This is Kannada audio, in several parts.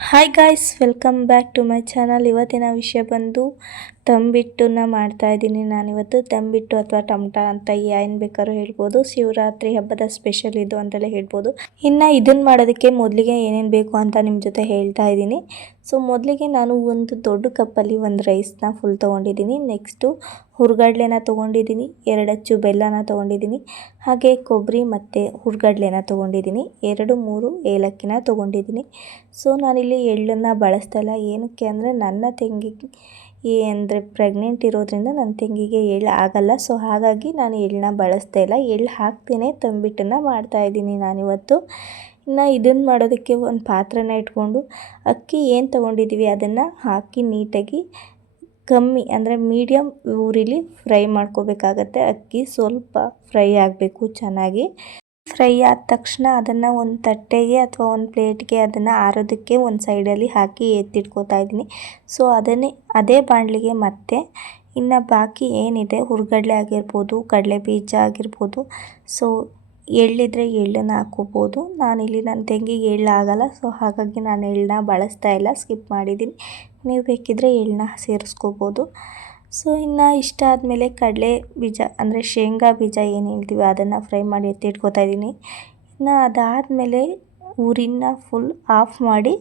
Hi guys welcome back to my channel ಇವತ್ತಿನ ವಿಷಯ ಬಂದು ತಂಬಿಟ್ಟನ್ನ ಮಾಡ್ತಾ ಇದ್ದೀನಿ ನಾನಿವತ್ತು. ತಂಬಿಟ್ಟು ಅಥವಾ ಟಮಟ ಅಂತ ಏನು ಬೇಕಾದ್ರೂ ಹೇಳ್ಬೋದು. ಶಿವರಾತ್ರಿ ಹಬ್ಬದ ಸ್ಪೆಷಲ್ ಇದು ಅಂತಲೇ ಹೇಳ್ಬೋದು. ಇನ್ನು ಇದನ್ನು ಮಾಡೋದಕ್ಕೆ ಮೊದಲಿಗೆ ಏನೇನು ಬೇಕು ಅಂತ ನಿಮ್ಮ ಜೊತೆ ಹೇಳ್ತಾ ಇದ್ದೀನಿ. ಸೊ ಮೊದಲಿಗೆ ನಾನು ಒಂದು ದೊಡ್ಡ ಕಪ್ಪಲ್ಲಿ ಒಂದು ರೈಸ್ನ ಫುಲ್ ತೊಗೊಂಡಿದ್ದೀನಿ. ನೆಕ್ಸ್ಟು ಹುರ್ಗಡ್ಲೆನ ತೊಗೊಂಡಿದ್ದೀನಿ. ಎರಡಚ್ಚು ಬೆಲ್ಲನ ತೊಗೊಂಡಿದ್ದೀನಿ. ಹಾಗೆ ಕೊಬ್ಬರಿ ಮತ್ತು ಹುರ್ಗಡ್ಲೆನ ತೊಗೊಂಡಿದ್ದೀನಿ. ಎರಡು, ಮೂರು ಏಲಕ್ಕಿನ ತೊಗೊಂಡಿದ್ದೀನಿ. ಸೊ ನಾನಿಲ್ಲಿ ಎಳ್ಳನ್ನು ಬಳಸ್ತಾ ಇಲ್ಲ. ಏನಕ್ಕೆ ಅಂದರೆ ನನ್ನ ತೆಂಗಿಗೆ ಈ ಅಂದರೆ ಪ್ರೆಗ್ನೆಂಟ್ ಇರೋದ್ರಿಂದ ನನ್ನ ತಂಗಿಗೆ ಎಳ್ಳು ಆಗಲ್ಲ. ಸೊ ಹಾಗಾಗಿ ನಾನು ಎಳ್ಳನ್ನ ಬಳಸ್ತಾ ಇಲ್ಲ. ಎಳ್ಳು ಹಾಕ್ತೇನೆ, ತಂಬಿಟ್ಟನ್ನು ಮಾಡ್ತಾಯಿದ್ದೀನಿ ನಾನಿವತ್ತು. ಇನ್ನು ಇದನ್ನು ಮಾಡೋದಕ್ಕೆ ಒಂದು ಪಾತ್ರನ ಇಟ್ಕೊಂಡು ಅಕ್ಕಿ ಏನು ತೊಗೊಂಡಿದ್ದೀವಿ ಅದನ್ನು ಹಾಕಿ ನೀಟಾಗಿ ಕಮ್ಮಿ ಅಂದರೆ ಮೀಡಿಯಮ್ ಊರಿಲಿ ಫ್ರೈ ಮಾಡ್ಕೋಬೇಕಾಗತ್ತೆ. ಅಕ್ಕಿ ಸ್ವಲ್ಪ ಫ್ರೈ ಆಗಬೇಕು ಚೆನ್ನಾಗಿ. ಫ್ರೈ ಆದ ತಕ್ಷಣ ಅದನ್ನು ಒಂದು ತಟ್ಟೆಗೆ ಅಥವಾ ಒಂದು ಪ್ಲೇಟ್ಗೆ ಅದನ್ನು ಆರೋದಕ್ಕೆ ಒಂದು ಸೈಡಲ್ಲಿ ಹಾಕಿ ಎತ್ತಿಟ್ಕೋತಾ ಇದ್ದೀನಿ. ಸೊ, ಅದನ್ನೇ, ಅದೇ ಬಾಣಲಿಗೆ ಮತ್ತೆ ಇನ್ನು ಬಾಕಿ ಏನಿದೆ, ಹುರ್ಗಡ್ಲೆ ಆಗಿರ್ಬೋದು ಕಡಲೆ ಬೀಜ ಆಗಿರ್ಬೋದು, ಸೊ, ಎಳ್ಳಿದ್ರೆ ಎಳ್ಳನ್ನು ಹಾಕ್ಕೋಬೋದು ನಾನಿಲ್ಲಿ ನನ್ನ ತೆಂಗಿಗೆ ಎಳ್ಳು ಆಗಲ್ಲ, ಸೊ, ಹಾಗಾಗಿ ನಾನು ಎಳ್ಳನ್ನ ಬಳಸ್ತಾ ಇಲ್ಲ, ಸ್ಕಿಪ್ ಮಾಡಿದ್ದೀನಿ. ನೀವು ಬೇಕಿದ್ದರೆ ಎಳ್ಳನ್ನ ಸೇರಿಸ್ಕೋಬೋದು. ಸೊ, ಇನ್ನು ಇಷ್ಟ ಆದಮೇಲೆ ಕಡಲೆ ಬೀಜ, ಅಂದರೆ ಶೇಂಗಾ ಬೀಜ ಏನು ಹೇಳ್ತೀವಿ, ಅದನ್ನು ಫ್ರೈ ಮಾಡಿ ಎತ್ತಿಟ್ಕೋತಾ ಇದ್ದೀನಿ. ಇನ್ನು ಅದಾದಮೇಲೆ ಊರಿನ ಫುಲ್ ಆಫ್ ಮಾಡಿ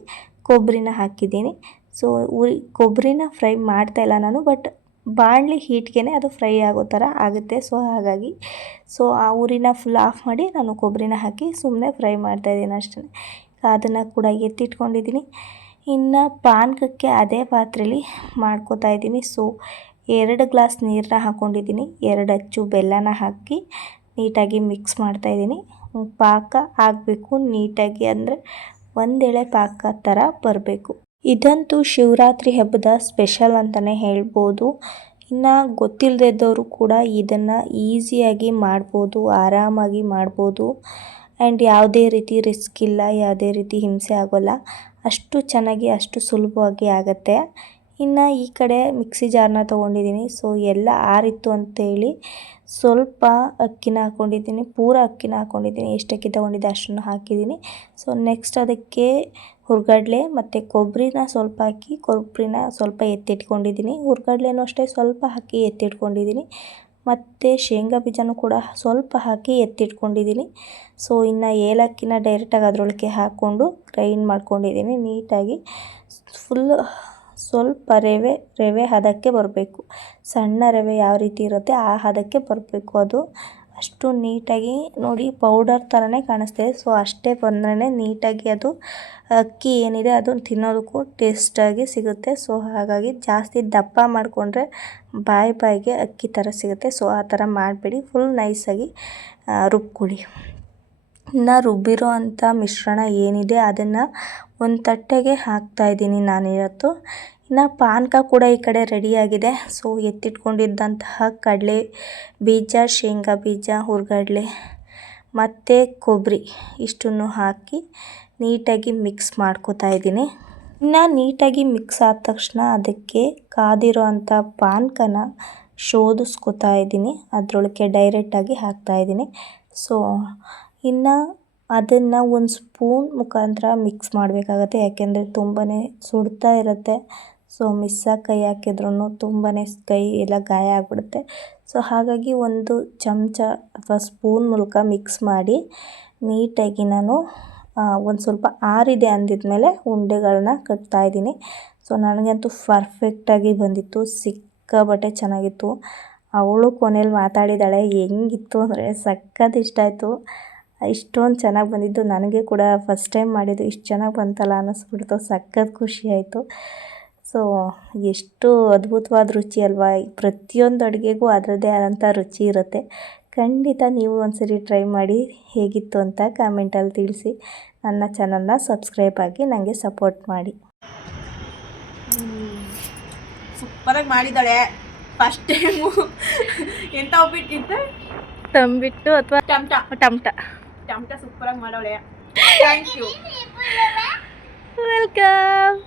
ಕೊಬ್ಬರಿನ ಹಾಕಿದ್ದೀನಿ. ಸೊ ಊರಿ ಕೊಬ್ಬರಿನ ಫ್ರೈ ಮಾಡ್ತಾಯಿಲ್ಲ ನಾನು ಬಟ್ ಬಾಣಲಿ ಹೀಟ್ಗೆ ಅದು ಫ್ರೈ ಆಗೋ ಥರ ಆಗುತ್ತೆ ಸೊ ಹಾಗಾಗಿ. ಸೊ ಆ ಊರಿನ ಫುಲ್ ಆಫ್ ಮಾಡಿ ನಾನು ಕೊಬ್ಬರಿನ ಹಾಕಿ ಸುಮ್ಮನೆ ಫ್ರೈ ಮಾಡ್ತಾ ಇದ್ದೀನಿ ಅಷ್ಟೇ. ಅದನ್ನು ಕೂಡ ಎತ್ತಿಟ್ಕೊಂಡಿದ್ದೀನಿ ಇನ್ನು ಪಾನಕಕ್ಕೆ ಅದೇ ಪಾತ್ರೆಯಲ್ಲಿ ಮಾಡ್ಕೋತಾ ಇದ್ದೀನಿ. ಸೊ ಎರಡು ಗ್ಲಾಸ್ ನೀರನ್ನ ಹಾಕ್ಕೊಂಡಿದ್ದೀನಿ ಎರಡು ಅಚ್ಚು ಬೆಲ್ಲನ ಹಾಕಿ ನೀಟಾಗಿ ಮಿಕ್ಸ್ ಮಾಡ್ತಾಯಿದ್ದೀನಿ ಪಾಕ ಆಗಬೇಕು, ನೀಟಾಗಿ ಅಂದರೆ ಒಂದೆಳೆ ಪಾಕ ಥರ ಬರಬೇಕು. ಇದಂತೂ ಶಿವರಾತ್ರಿ ಹಬ್ಬದ ಸ್ಪೆಷಲ್ ಅಂತಲೇ ಹೇಳ್ಬೋದು. ಇನ್ನು ಗೊತ್ತಿಲ್ಲದಿದ್ದವರು ಕೂಡ ಇದನ್ನು ಈಸಿಯಾಗಿ ಮಾಡ್ಬೋದು, ಆರಾಮಾಗಿ ಮಾಡ್ಬೋದು. ಆ್ಯಂಡ್ ಯಾವುದೇ ರೀತಿ ರಿಸ್ಕ್ ಇಲ್ಲ, ಯಾವುದೇ ರೀತಿ ಹಿಂಸೆ ಆಗೋಲ್ಲ. ಅಷ್ಟು ಚೆನ್ನಾಗಿ, ಅಷ್ಟು ಸುಲಭವಾಗಿ ಆಗುತ್ತೆ. ಇನ್ನು ಈ ಕಡೆ ಮಿಕ್ಸಿ ಜಾರ್ನ ತೊಗೊಂಡಿದ್ದೀನಿ. ಸೊ ಎಲ್ಲ ಆರಿತ್ತು ಅಂತೇಳಿ ಸ್ವಲ್ಪ ಅಕ್ಕಿನ ಹಾಕ್ಕೊಂಡಿದ್ದೀನಿ ಪೂರ ಅಕ್ಕಿನ ಹಾಕ್ಕೊಂಡಿದ್ದೀನಿ ಎಷ್ಟು ಅಕ್ಕಿ ತೊಗೊಂಡಿದ್ದೆ ಅಷ್ಟನ್ನು ಹಾಕಿದ್ದೀನಿ. ಸೊ ನೆಕ್ಸ್ಟ್ ಅದಕ್ಕೆ ಹುರ್ಗಡ್ಲೆ ಮತ್ತು ಕೊಬ್ಬರಿನ ಸ್ವಲ್ಪ ಹಾಕಿ ಕೊಬ್ಬರಿನ ಸ್ವಲ್ಪ ಎತ್ತಿಟ್ಕೊಂಡಿದ್ದೀನಿ. ಹುರ್ಗಡ್ಲೆನೂ ಅಷ್ಟೇ ಸ್ವಲ್ಪ ಹಾಕಿ ಎತ್ತಿಟ್ಕೊಂಡಿದ್ದೀನಿ. ಮತ್ತು ಶೇಂಗಾ ಬೀಜನೂ ಕೂಡ ಸ್ವಲ್ಪ ಹಾಕಿ ಎತ್ತಿಟ್ಕೊಂಡಿದ್ದೀನಿ. ಸೊ ಇನ್ನು ಏಲಕ್ಕಿನ ಡೈರೆಕ್ಟಾಗಿ ಅದರೊಳಗೆ ಹಾಕ್ಕೊಂಡು ಗ್ರೈಂಡ್ ಮಾಡ್ಕೊಂಡಿದ್ದೀನಿ ನೀಟಾಗಿ. ಫುಲ್ ಸ್ವಲ್ಪ ರವೆ ರವೆ ಹದಕ್ಕೆ ಬರಬೇಕು. ಸಣ್ಣ ರವೆ ಯಾವ ರೀತಿ ಇರುತ್ತೆ ಆ ಹದಕ್ಕೆ ಬರಬೇಕು. ಅದು ಅಷ್ಟು ನೀಟಾಗಿ ನೋಡಿ ಪೌಡರ್ ಥರನೇ ಕಾಣಿಸ್ತಿದೆ. ಸೊ, ಅಷ್ಟೇ ಬಂದ್ರೆ ನೀಟಾಗಿ ಅದು ಅಕ್ಕಿ ಏನಿದೆ ಅದು ತಿನ್ನೋದಕ್ಕೂ ಟೇಸ್ಟಾಗಿ ಸಿಗುತ್ತೆ. ಸೊ, ಹಾಗಾಗಿ ಜಾಸ್ತಿ ದಪ್ಪ ಮಾಡಿಕೊಂಡ್ರೆ ಬಾಯಿ ಬಾಯಿಗೆ ಅಕ್ಕಿ ಥರ ಸಿಗುತ್ತೆ. ಸೊ, ಆ ಥರ ಮಾಡಬೇಡಿ. ಫುಲ್ ನೈಸಾಗಿ ರುಬ್ಕೊಳ್ಳಿ. ಇನ್ನು ರುಬ್ಬಿರೋ ಅಂಥ ಮಿಶ್ರಣ ಏನಿದೆ ಅದನ್ನು ಒಂದು ತಟ್ಟೆಗೆ ಹಾಕ್ತಾ ಇದ್ದೀನಿ ನಾನಿವತ್ತು ಇನ್ನು ಪಾನಕ ಕೂಡ ಈ ಕಡೆ ರೆಡಿಯಾಗಿದೆ ಸೊ ಎತ್ತಿಟ್ಕೊಂಡಿದ್ದಂತಹ ಕಡಲೆ ಬೀಜ, ಶೇಂಗಾ ಬೀಜ, ಹುರ್ಗಡ್ಲೆ ಮತ್ತು ಕೊಬ್ಬರಿ ಇಷ್ಟನ್ನು ಹಾಕಿ ನೀಟಾಗಿ ಮಿಕ್ಸ್ ಮಾಡ್ಕೋತಾ ಇದ್ದೀನಿ. ಇನ್ನು ನೀಟಾಗಿ ಮಿಕ್ಸ್ ಆದ ತಕ್ಷಣ ಅದಕ್ಕೆ ಕಾದಿರೋ ಅಂಥ ಪಾನಕನ ಶೋಧಿಸ್ಕೊತಾ ಇದ್ದೀನಿ. ಅದರೊಳಗೆ ಡೈರೆಕ್ಟಾಗಿ ಹಾಕ್ತಾಯಿದ್ದೀನಿ ಸೊ ಇನ್ನು ಅದನ್ನು ಒಂದು ಸ್ಪೂನ್ ಮುಖಾಂತರ ಮಿಕ್ಸ್ ಮಾಡಬೇಕಾಗತ್ತೆ. ಯಾಕೆಂದರೆ ತುಂಬಾ ಸುಡ್ತಾ ಇರುತ್ತೆ. ಸೊ ಮಿಸ್ಸಾಗಿ ಕೈ ಹಾಕಿದ್ರೂ ತುಂಬಾ ಕೈ ಎಲ್ಲ ಗಾಯ ಆಗಿಬಿಡುತ್ತೆ. ಸೊ ಹಾಗಾಗಿ ಒಂದು ಚಮಚ ಅಥವಾ ಸ್ಪೂನ್ ಮೂಲಕ ಮಿಕ್ಸ್ ಮಾಡಿ ನೀಟಾಗಿ ನಾನು ಒಂದು ಸ್ವಲ್ಪ ಆರಿದೆ ಅಂದಿದ್ಮೇಲೆ ಉಂಡೆಗಳನ್ನ ಕಟ್ತಾಯಿದ್ದೀನಿ ಸೊ ನನಗಂತೂ ಪರ್ಫೆಕ್ಟಾಗಿ ಬಂದಿತ್ತು. ಸಿಕ್ಕಾಬಟ್ಟೆ ಚೆನ್ನಾಗಿತ್ತು. ಅವಳು ಕೊನೆಯಲ್ಲಿ ಮಾತಾಡಿದ್ದಾಳೆ ಹೆಂಗಿತ್ತು ಅಂದರೆ ಸಖತ್ ಇಷ್ಟ ಆಯಿತು. ಇಷ್ಟೊಂದು ಚೆನ್ನಾಗಿ ಬಂದಿದ್ದು. ನನಗೆ ಕೂಡ ಫಸ್ಟ್ ಟೈಮ್ ಮಾಡಿದ್ದು ಇಷ್ಟು ಚೆನ್ನಾಗಿ ಬಂತಲ್ಲ ಅನ್ನಿಸ್ಬಿಡ್ತು. ಸಖತ್ ಖುಷಿ ಆಯಿತು. ಸೊ ಎಷ್ಟು ಅದ್ಭುತವಾದ ರುಚಿ ಅಲ್ವಾ? ಪ್ರತಿಯೊಂದು ಅಡುಗೆಗೂ ಅದರದ್ದೇ ಆದಂಥ ರುಚಿ ಇರುತ್ತೆ. ಖಂಡಿತ ನೀವು ಒಂದ್ಸರಿ ಟ್ರೈ ಮಾಡಿ ಹೇಗಿತ್ತು ಅಂತ ಕಾಮೆಂಟಲ್ಲಿ ತಿಳಿಸಿ. ನನ್ನ ಚಾನಲ್ನ ಸಬ್ಸ್ಕ್ರೈಬ್ ಆಗಿ ನನಗೆ ಸಪೋರ್ಟ್ ಮಾಡಿ. ಸೂಪರಾಗಿ ಮಾಡಿದ್ದಾಳೆ. ಫಸ್ಟ್ ಟೈಮು ಎಂಥ ಒಬ್ಬಿಟ್ಟಿದ್ದೆ ತಂಬಿಟ್ಟು ಅಥವಾ ಟಮಟ. ಟಮಟ. ಟಮಟ ಸೂಪರಾಗಿ ಮಾಡೋಳೆ ಥ್ಯಾಂಕ್ ಯು ವೆಲ್ಕಮ್